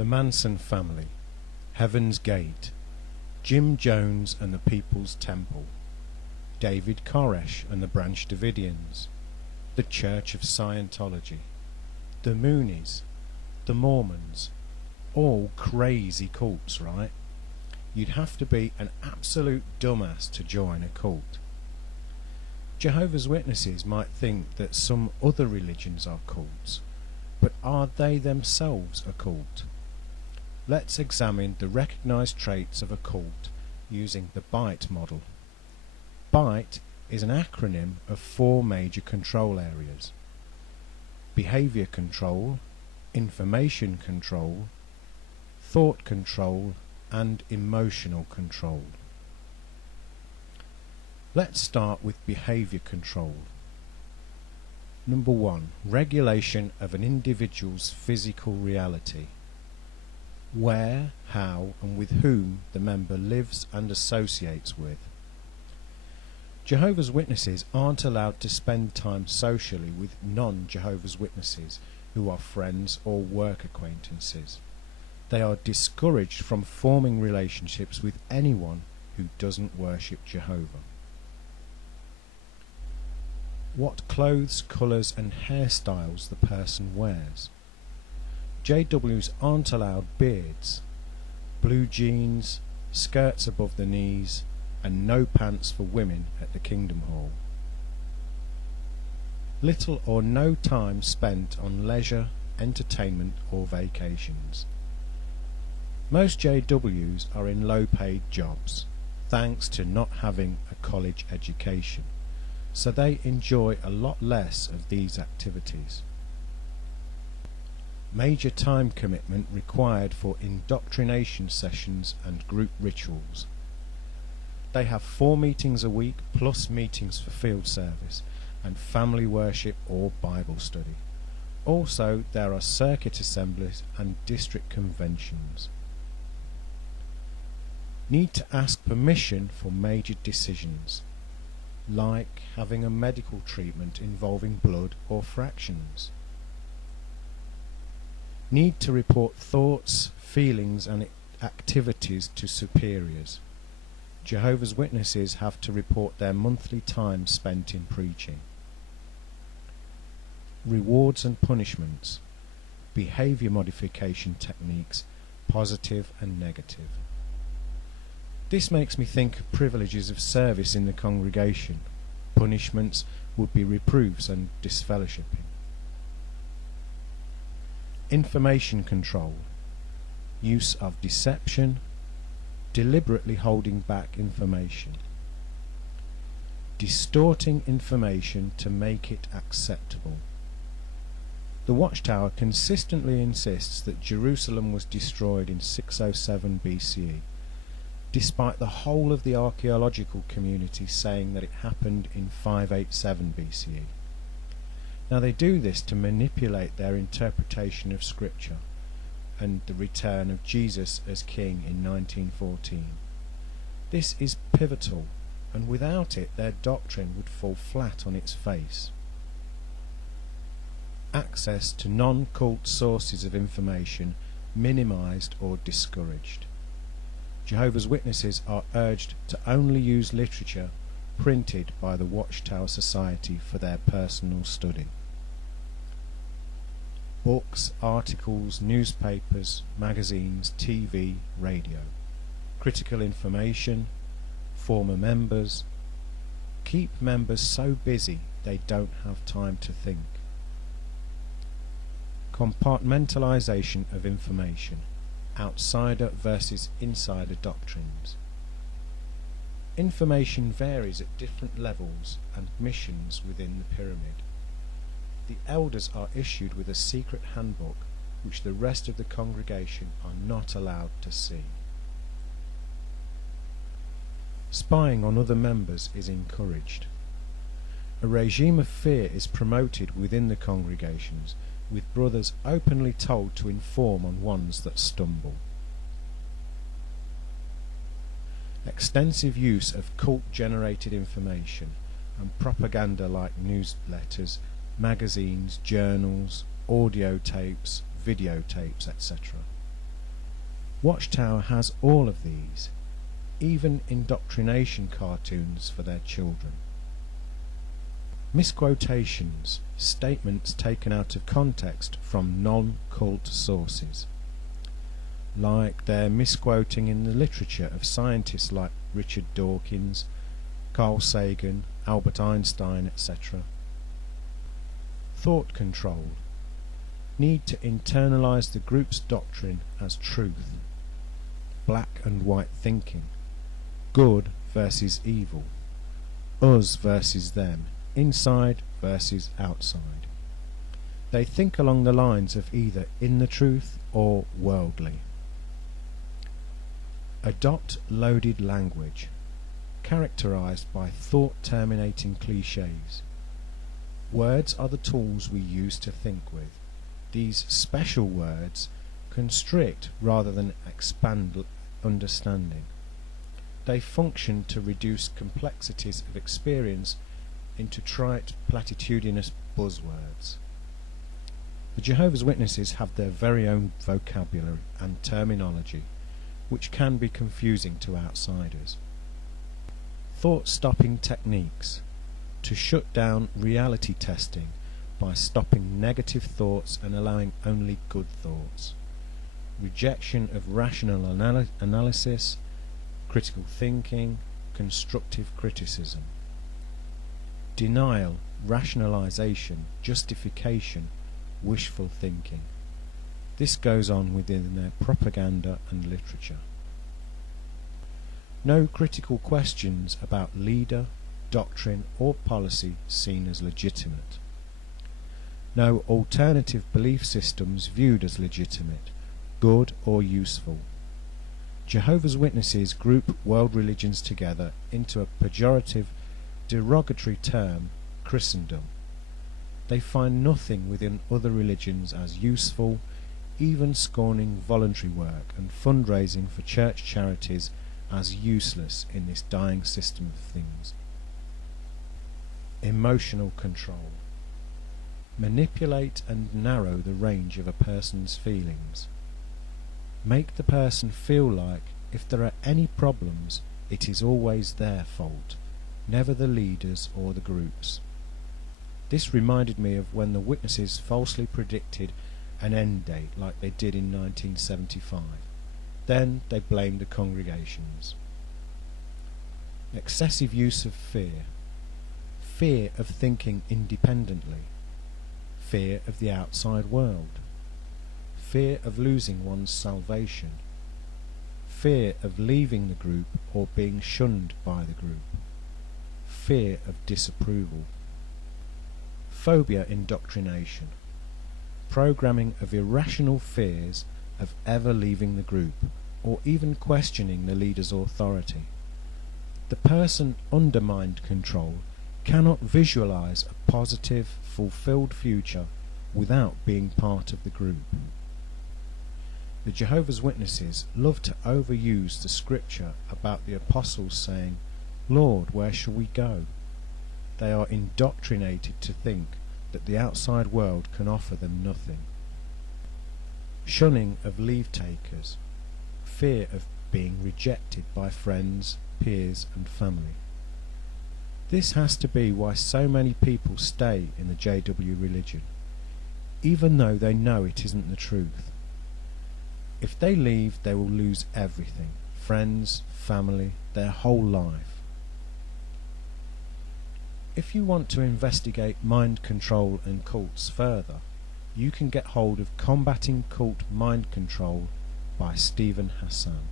The Manson Family, Heaven's Gate, Jim Jones and the People's Temple, David Koresh and the Branch Davidians, the Church of Scientology, the Moonies, the Mormons, all crazy cults, right? You'd have to be an absolute dumbass to join a cult. Jehovah's Witnesses might think that some other religions are cults, but are they themselves a cult? Let's examine the recognized traits of a cult using the BITE model. BITE is an acronym of 4 major control areas: behavior control, information control, thought control, and emotional control. Let's start with behavior control. Number 1. Regulation of an individual's physical reality. Where, how, and with whom the member lives and associates with. Jehovah's Witnesses aren't allowed to spend time socially with non-Jehovah's Witnesses who are friends or work acquaintances. They are discouraged from forming relationships with anyone who doesn't worship Jehovah. What clothes, colours and hairstyles the person wears. JWs aren't allowed beards, blue jeans, skirts above the knees, and no pants for women at the Kingdom Hall. Little or no time spent on leisure, entertainment or vacations. Most JWs are in low-paid jobs, thanks to not having a college education, so they enjoy a lot less of these activities. Major time commitment required for indoctrination sessions and group rituals. They have 4 meetings a week plus meetings for field service and family worship or Bible study. Also, there are circuit assemblies and district conventions. Need to ask permission for major decisions, like having a medical treatment involving blood or fractions. Need to report thoughts, feelings and activities to superiors. Jehovah's Witnesses have to report their monthly time spent in preaching. Rewards and punishments, behavior modification techniques, positive and negative. This makes me think of privileges of service in the congregation. Punishments would be reproofs and disfellowshipping. Information control, use of deception, deliberately holding back information, distorting information to make it acceptable. The Watchtower consistently insists that Jerusalem was destroyed in 607 BCE, despite the whole of the archaeological community saying that it happened in 587 BCE. Now they do this to manipulate their interpretation of Scripture and the return of Jesus as King in 1914. This is pivotal, and without it their doctrine would fall flat on its face. Access to non-cult sources of information minimized or discouraged. Jehovah's Witnesses are urged to only use literature printed by the Watchtower Society for their personal study. Books, articles, newspapers, magazines, TV, radio. Critical information, former members. Keep members so busy they don't have time to think. Compartmentalization of information. Outsider versus insider doctrines. Information varies at different levels and missions within the pyramid. The elders are issued with a secret handbook which the rest of the congregation are not allowed to see. Spying on other members is encouraged. A regime of fear is promoted within the congregations, with brothers openly told to inform on ones that stumble. Extensive use of cult-generated information and propaganda like newsletters, magazines, journals, audio tapes, videotapes, etc. Watchtower has all of these, even indoctrination cartoons for their children. Misquotations, statements taken out of context from non-cult sources, like their misquoting in the literature of scientists like Richard Dawkins, Carl Sagan, Albert Einstein, etc. Thought control, need to internalize the group's doctrine as truth, black and white thinking, good versus evil, us versus them, inside versus outside. They think along the lines of either in the truth or worldly. Adopt loaded language, characterized by thought-terminating cliches. Words are the tools we use to think with. These special words constrict rather than expand understanding. They function to reduce complexities of experience into trite, platitudinous buzzwords. The Jehovah's Witnesses have their very own vocabulary and terminology, which can be confusing to outsiders. Thought-stopping techniques, to shut down reality testing by stopping negative thoughts and allowing only good thoughts. Rejection of rational analysis, critical thinking, constructive criticism. Denial, rationalization, justification, wishful thinking. This goes on within their propaganda and literature. No critical questions about leader, doctrine or policy seen as legitimate. No alternative belief systems viewed as legitimate, good or useful. Jehovah's Witnesses group world religions together into a pejorative, derogatory term, Christendom. They find nothing within other religions as useful, even scorning voluntary work and fundraising for church charities as useless in this dying system of things. Emotional control. Manipulate and narrow the range of a person's feelings. Make the person feel like if there are any problems, it is always their fault, never the leaders or the groups. This reminded me of when the witnesses falsely predicted an end date like they did in 1975. Then they blamed the congregations. Excessive use of fear. Fear of thinking independently. Fear of the outside world. Fear of losing one's salvation. Fear of leaving the group or being shunned by the group. Fear of disapproval. Phobia indoctrination. Programming of irrational fears of ever leaving the group or even questioning the leader's authority. The person under mind control cannot visualize a positive, fulfilled future without being part of the group. The Jehovah's Witnesses love to overuse the scripture about the apostles saying, "Lord, where shall we go?" They are indoctrinated to think that the outside world can offer them nothing. Shunning of leave takers. Fear of being rejected by friends, peers and family. This has to be why so many people stay in the JW religion, even though they know it isn't the truth. If they leave, they will lose everything, friends, family, their whole life. If you want to investigate mind control and cults further, you can get hold of Combating Cult Mind Control by Stephen Hassan.